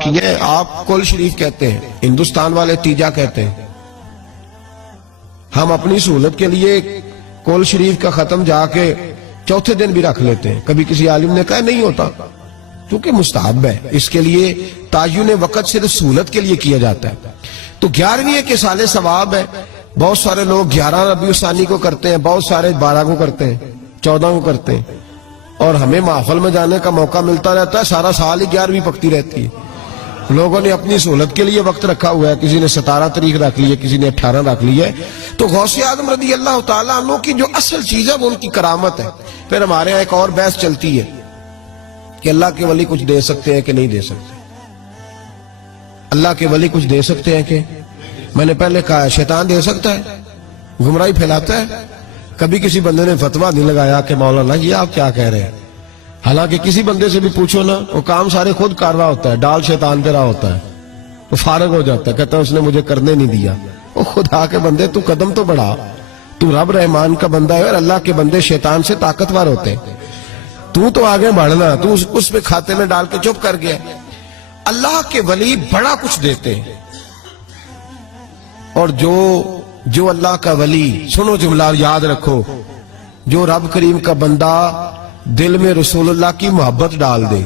بات کی ہے. آپ کل شریف کہتے ہیں, ہندوستان والے تیجا کہتے ہیں. ہم اپنی سہولت کے لیے کل شریف کا ختم جا کے چوتھے دن بھی رکھ لیتے ہیں. کبھی کسی عالم نے کہا نہیں ہوتا, کیونکہ مستحب ہے. اس کے لیے تعین وقت صرف سہولت کے لیے کیا جاتا ہے. تو 11ویں کے سال ثواب ہے. بہت سارے لوگ 11 ربیع الثانی کو کرتے ہیں, بہت سارے 12 کو کرتے ہیں, 14 کو کرتے ہیں, اور ہمیں محفل میں جانے کا موقع ملتا رہتا ہے. سارا سال ہی 11ویں پکتی رہتی ہے. لوگوں نے اپنی سہولت کے لیے وقت رکھا ہوا ہے. کسی نے 17 تاریخ رکھ لی ہے, کسی نے 18 رکھ لی ہے. تو غوث اعظم رضی اللہ تعالیٰ عنہ کی جو اصل چیز ہے وہ ان کی کرامت ہے. پھر ہمارے یہاں ایک اور بحث چلتی ہے کہ اللہ کے ولی کچھ دے سکتے ہیں کہ نہیں دے سکتے. اللہ کے ولی کچھ دے سکتے ہیں کہ, میں نے پہلے کہا شیطان دے سکتا ہے, گمراہی پھیلاتا ہے. کبھی کسی بندے نے فتویٰ نہیں لگایا کہ مولانا یہ آپ کیا کہہ رہے ہیں. حالانکہ کسی بندے سے بھی پوچھو نا, وہ کام سارے خود کر رہا ہوتا ہے, ڈال شیطان پہ رہا ہوتا ہے, وہ فارغ ہو جاتا ہے, کہتا ہے اس نے مجھے کرنے نہیں دیا. وہ خدا کے بندے تو قدم تو بڑھا. تو رب رحمان کا بندہ ہے, اور اللہ کے بندے شیطان سے طاقتور ہوتے ہیں. تو آگے بڑھنا, تو اس پہ کھاتے میں ڈال کے چپ کر گیا. اللہ کے ولی بڑا کچھ دیتے ہیں. اور جو اللہ کا ولی, سنو جملہ یاد رکھو, جو رب کریم کا بندہ دل میں رسول اللہ کی محبت ڈال دے,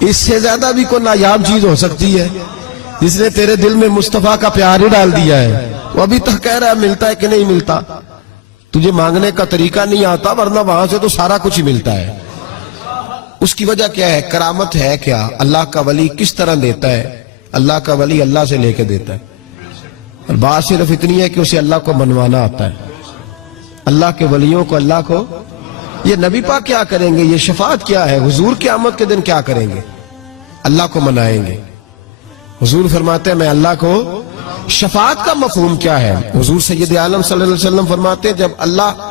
اس سے زیادہ بھی کوئی نایاب چیز ہو سکتی ہے. جس نے تیرے دل میں مصطفیٰ کا پیار ہی ڈال دیا ہے, وہ ابھی تک کہہ رہا ہے ملتا ہے کہ نہیں ملتا. تجھے مانگنے کا طریقہ نہیں آتا, ورنہ وہاں سے تو سارا کچھ ہی ملتا ہے. اس کی وجہ کیا ہے؟ کرامت ہے کیا؟ اللہ کا ولی کس طرح دیتا ہے؟ اللہ کا ولی اللہ سے لے کے دیتا ہے. اور بات صرف اتنی ہے کہ اسے اللہ کو منوانا آتا ہے. اللہ کے ولیوں کو اللہ کو, یہ نبی پاک کیا کریں گے؟ یہ شفاعت کیا ہے؟ حضور قیامت کے دن کیا کریں گے؟ اللہ کو منائیں گے. حضور فرماتے ہیں میں اللہ کو, شفاعت کا مفہوم کیا ہے؟ حضور سید عالم صلی اللہ علیہ وسلم فرماتے ہیں جب اللہ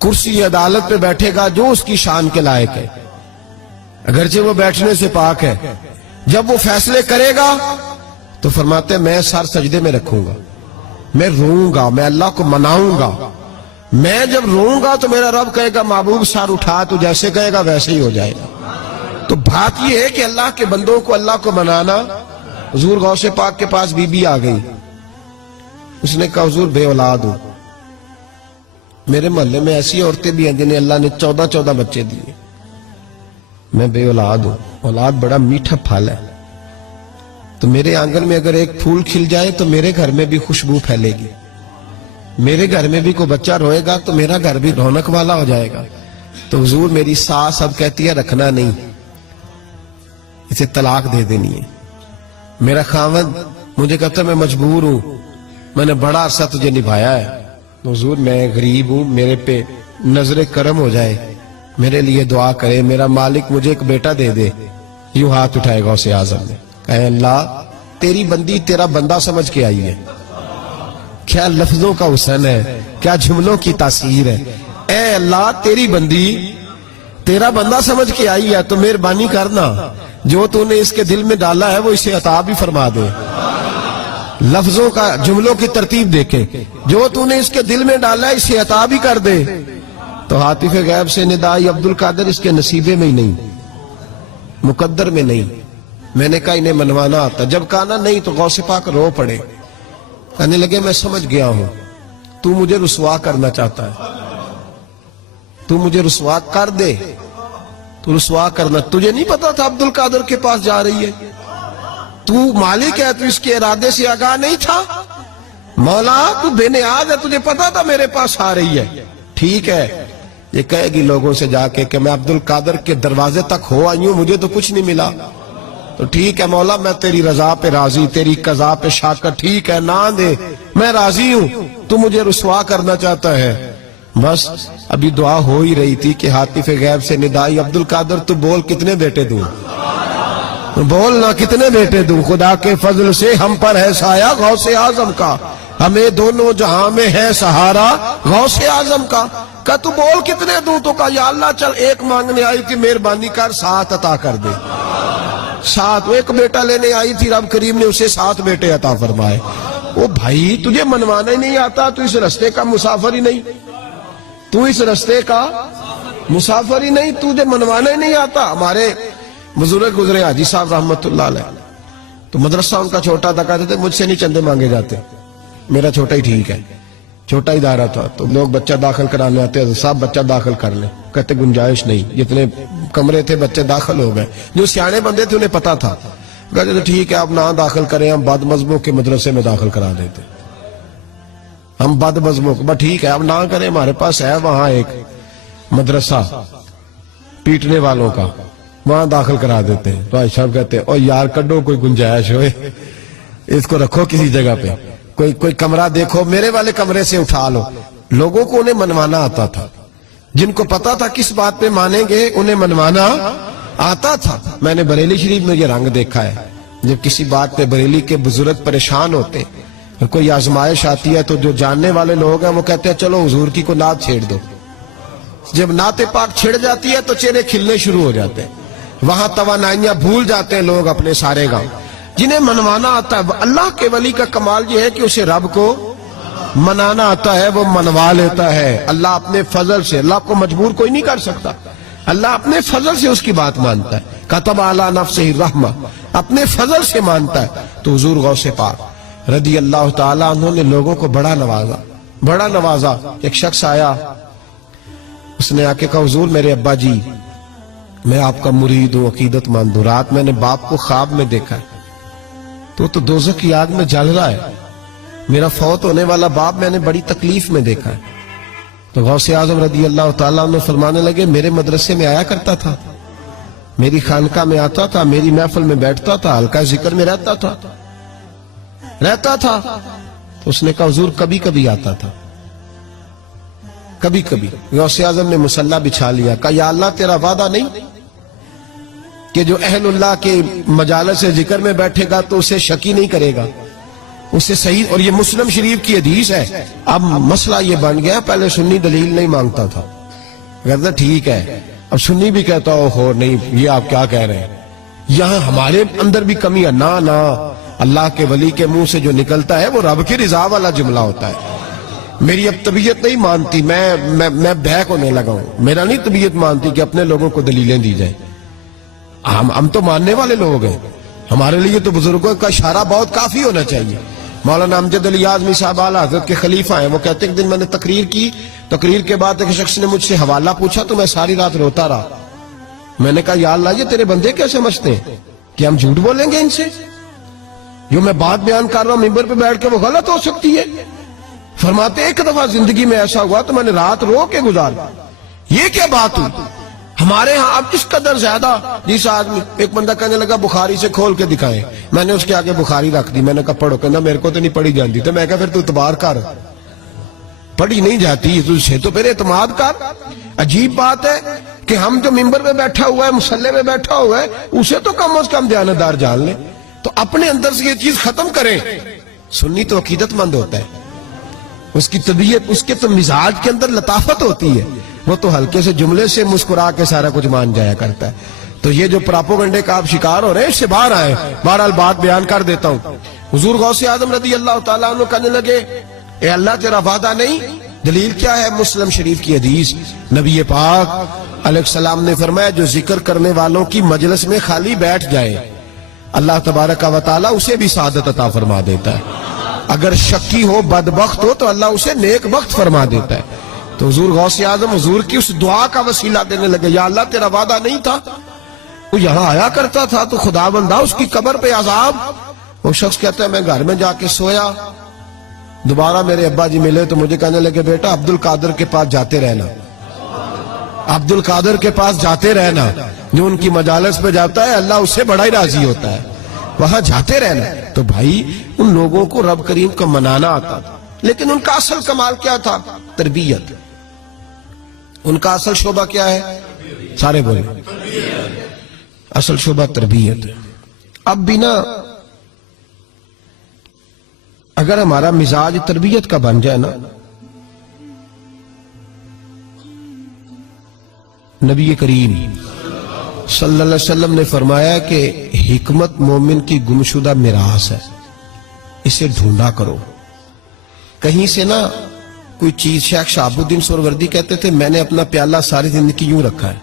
کرسی عدالت پہ بیٹھے گا جو اس کی شان کے لائق ہے, اگرچہ وہ بیٹھنے سے پاک ہے, جب وہ فیصلے کرے گا تو فرماتے ہیں میں سر سجدے میں رکھوں گا, میں روؤں گا, میں اللہ کو مناؤں گا. میں جب روؤں گا تو میرا رب کہے گا محبوب سر اٹھا, تو جیسے کہے گا ویسے ہی ہو جائے گا. تو بات یہ ہے کہ اللہ کے بندوں کو اللہ کو منانا. حضور غوث پاک کے پاس بی بی آ گئی, اس نے کہا حضور بے اولاد ہوں. میرے محلے میں ایسی عورتیں بھی ہیں جنہیں اللہ نے 14 بچے دیے, میں بے اولاد ہوں. اولاد بڑا میٹھا پھل ہے, تو میرے آنگن میں اگر ایک پھول کھل جائے تو میرے گھر میں بھی خوشبو پھیلے گی, میرے گھر میں بھی کوئی بچہ روئے گا تو میرا گھر بھی رونق والا ہو جائے گا. تو حضور میری ساس اب کہتی ہے رکھنا نہیں, اسے طلاق دے دینی ہے. میرا خاوند مجھے کہتا ہے میں مجبور ہوں, میں نے بڑا عرصہ تجھے نبھایا ہے. حضور میں غریب ہوں, میرے پہ نظر کرم ہو جائے, میرے لیے دعا کرے, میرا مالک مجھے ایک بیٹا دے دے. یوں ہاتھ اٹھائے گا غوث اعظم نے, اے اللہ تیری بندی تیرا بندہ سمجھ کے آئی ہے. کیا لفظوں کا حسن ہے, کیا جملوں کی تاثیر ہے. اے اللہ تیری بندی تیرا بندہ سمجھ کے آئی ہے, تو مہربانی کرنا جو تو نے اس کے دل میں ڈالا ہے وہ اسے عطا بھی فرما دے. لفظوں کا, جملوں کی ترتیب دیکھیں, جو تو نے اس کے دل میں ڈالا ہے اسے عطا بھی کر دے. تو حاطف غیب سے ندائی عبد القادر اس کے نصیبے میں ہی نہیں, مقدر میں نہیں. میں نے کہا انہیں منوانا آتا. جب کہا نا نہیں تو غوث پاک رو پڑے, کہنے لگے میں سمجھ گیا ہوں تو مجھے رسوا کرنا چاہتا ہے, تو مجھے رسوا کر دے. تو رسوا کرنا, تجھے نہیں پتا تھا عبد القادر کے پاس جا رہی ہے؟ تو مالک ہے, تو اس کے ارادے سے آگاہ نہیں تھا؟ مولا تو بے نیاز ہے, تجھے پتا تھا میرے پاس آ رہی ہے. ٹھیک ہے, یہ کہے گی لوگوں سے جا کے کہ میں عبد القادر کے دروازے تک ہو آئی ہوں, مجھے تو کچھ نہیں ملا. تو ٹھیک ہے مولا میں تیری رضا پہ راضی, تیری قضا پہ شاکر. ٹھیک ہے نہ دے, میں راضی ہوں, تو مجھے رسوا کرنا چاہتا ہے. بس ابھی دعا ہو ہی رہی تھی کہ حاطف غیب سے ندائی عبد القادر تو بول کتنے بیٹے دوں, بولنا کتنے بیٹے دوں. خدا کے فضل سے ہم پر ہے سایہ غوث اعظم کا, ہمیں دونوں جہاں میں ہے سہارا غوث اعظم کا. کہ تو بول کتنے دوں؟ تو کہا یا اللہ چل ایک مانگنے آئی تھی, مہربانی کر 7 عطا کر دے. 7, ایک بیٹا لینے آئی تھی, رب کریم نے اسے 7 بیٹے عطا فرمائے. او بھائی تجھے منوانا ہی نہیں آتا, تو اس رستے کا مسافر ہی نہیں, تو اس رستے کا مسافر ہی نہیں, تجھے منوانا ہی نہیں آتا. ہمارے बुजुर्ग गुजरे हाजी साहब रहमतुल्लाह अलैह, तो मदरसा उनका छोटा था, कहते थे मुझसे नहीं चंदे मांगे जाते, मेरा छोटा ही ठीक है, छोटा ही दायरा था। तो लोग बच्चा दाखिल कराने आते थे, साहब बच्चा दाखिल कर ले, कहते गुंजाइश नहीं, जितने कमरे थे बच्चे दाखिल हो गए। जो सियाने बंदे थे उन्हें पता था, कहते थे ठीक है आप ना दाखिल करें, हम बद मजहबों के मदरसे में दाखिल करा देते, हम बद मजहबों को, ठीक है अब ना करें, हमारे पास है वहां एक मदरसा पीटने वालों का, वहां दाखिल करा देते हैं। तो साहब कहते हैं ओ यार कड्डो कोई गुंजाइश होए, इसको रखो किसी जगह पे, कोई कमरा देखो, मेरे वाले कमरे से उठा लो। लोगों को उन्हें मनवाना आता था, जिनको पता था किस बात पे मानेंगे उन्हें मनवाना आता था। मैंने बरेली शरीफ में ये रंग देखा है, जब किसी बात पे बरेली के बुजुर्ग परेशान होते और कोई आजमाइश आती है तो जो जानने वाले लोग हैं वो कहते हैं चलो हुजूर की को नात छेड़ दो। जब नाते पाक छिड़ जाती है तो चेहरे खिलने शुरू हो जाते हैं, वहां तवानाइयां भूल जाते हैं लोग अपने सारे गांव। जिन्हें मनवाना आता है, अल्लाह के वली का कमाल ये है कि उसे रब को मनाना आता है, वो मनवा लेता है। अल्लाह अपने फजल से, अल्लाह को मजबूर कोई नहीं कर सकता, अल्लाह अपने फजल से उसकी बात मानता है। कतब अला नफ्सिही रहमा, अपने फजल से मानता है। तो हुजूर गौसे पाक रदी अल्लाह ताला उन्होंने लोगों को बड़ा नवाजा। एक शख्स आया, उसने आके कहा हुजूर मेरे अब्बा जी, मैं आपका मुरीद हूं, अकीदतमंद हूं, रात मैंने बाप को ख्वाब में देखा है, तो दोज़ख की आग में जल रहा है, मेरा फौत होने वाला बाप मैंने बड़ी तकलीफ में देखा है। तो गौसे आजम रदी अल्लाह ताला अन्हु फरमाने लगे मेरे मदरसे में आया करता था, मेरी खानका में आता था, मेरी महफिल में बैठता था, हल्का जिक्र में रहता था। तो उसने कहा हुजूर कभी कभी आता था, कभी कभी। गौसे आजम ने मुसल्ला बिछा लिया, कहा या अल्लाह तेरा वादा नहीं कि जो अहलुल्लाह के मजालस से जिक्र में बैठेगा तो उसे शकी नहीं करेगा, उसे सही। और ये मुस्लिम शरीफ की हदीस है। अब मसला ये बन गया, पहले सुन्नी दलील नहीं मांगता था, कहता ठीक है, अब सुन्नी भी कहता हो नहीं ये आप क्या कह रहे हैं, यहां हमारे अंदर भी कमी है। ना अल्लाह के वली के मुंह से जो निकलता है वो रब की रिजा वाला जुमला होता है। मेरी अब तबीयत नहीं मानती, मैं बैक होने लगा हूं, मेरा नहीं तबीयत मानती कि अपने लोगों को दलीलें दी जाए। हम तो मानने वाले लोग हैं, हमारे लिए तो बुजुर्गों का इशारा बहुत काफी होना चाहिए। मौलाना अमजद अली आजमी साहब आला हज़रत के खलीफा हैं, वो कहते एक दिन मैंने तकरीर की, तकरीर के बाद एक शख्स ने मुझसे हवाला पूछा तो मैं सारी रात रोता रहा। मैंने कहा या अल्लाह ये तेरे बंदे क्या समझते हैं कि हम झूठ बोलेंगे इनसे, जो मैं बात बयान कर रहा हूं मिंबर पे बैठ के वो गलत हो सकती है। फरमाते एक दफा जिंदगी में ऐसा हुआ तो मैंने रात रो के गुजारा। ये क्या बात हुई हमारे यहाँ अब इस कदर ज्यादा। जिस आदमी, एक बंदा कहने लगा बुखारी से खोल के दिखाए, मैंने उसके आगे बुखारी रख दी, मैंने कहा पढ़ो, कहना मेरे को तो नहीं पढ़ी जाती। तो मैं कहा फिर तू इतबार कर, पढ़ी नहीं जाती तुझसे तो फिर एतमाद कर। अजीब बात है कि हम जो मिंबर में बैठा हुआ है, मुसल्ले में बैठा हुआ है, उसे तो कम से कम दयानतदार जान ले, तो अपने अंदर से ये चीज खत्म करें। सुन्नी तो अकीदतमंद होता है, उसकी तबीयत, उसके तो मिजाज के अंदर लताफत होती है, वो तो हल्के से जुमले से मुस्कुरा के सारा कुछ मान जाया करता है। तो ये जो प्रोपेगेंडे का आप शिकार हो रहे हैं इससे बाहर आए। बहरहाल बात बयान कर देता हूं। हुजूर गौसे आजम रदी अल्लाह ताला अन्हु कहने लगे ए अल्लाह तेरा वादा नहीं, दलील क्या है? मुस्लिम शरीफ की हदीस, नबी पाक अलैहिस्सलाम ने फरमाया जो जिक्र करने वालों की मजलिस में खाली बैठ जाए अल्लाह तबारक व तआला उसे भी सादत अता फरमा देता है। अगर शक्की हो, बदबख्त हो तो अल्लाह उसे नेक वक्त फरमा देता है। तो हुजूर गौसे आजम हुजूर की उस दुआ का वसीला देने लगे, या अल्लाह तेरा वादा नहीं था, वो यहां आया करता था तो खुदा बंदा उसकी कब्र पे अजाब। वो शख्स कहता है मैं घर में जाके सोया, दोबारा मेरे अब्बा जी मिले तो मुझे कहने लगे बेटा अब्दुल कादर के पास जाते रहना, अब्दुल कादर के पास जाते रहना, जो उनकी मजालस पे जाता है अल्लाह उससे बड़ा ही राजी होता है, वहां जाते रहना। तो भाई उन लोगों को रब करीम को मनाना आता था, लेकिन उनका असल कमाल क्या था? तरबियत। उनका असल शोभा क्या है? सारे बोले, असल शोभा तरबियत। अब भी ना अगर हमारा मिजाज तरबियत का बन जाए ना, नबी करीम सल्लल्लाहु अलैहि वसल्लम ने फरमाया कि हिकमत मोमिन की गुमशुदा मिरास है, इसे ढूंढा करो। कहीं से ना कोई चीज, शेख शहाबुद्दीन सुहरवर्दी कहते थे मैंने अपना प्याला सारी जिंदगी यूं रखा है,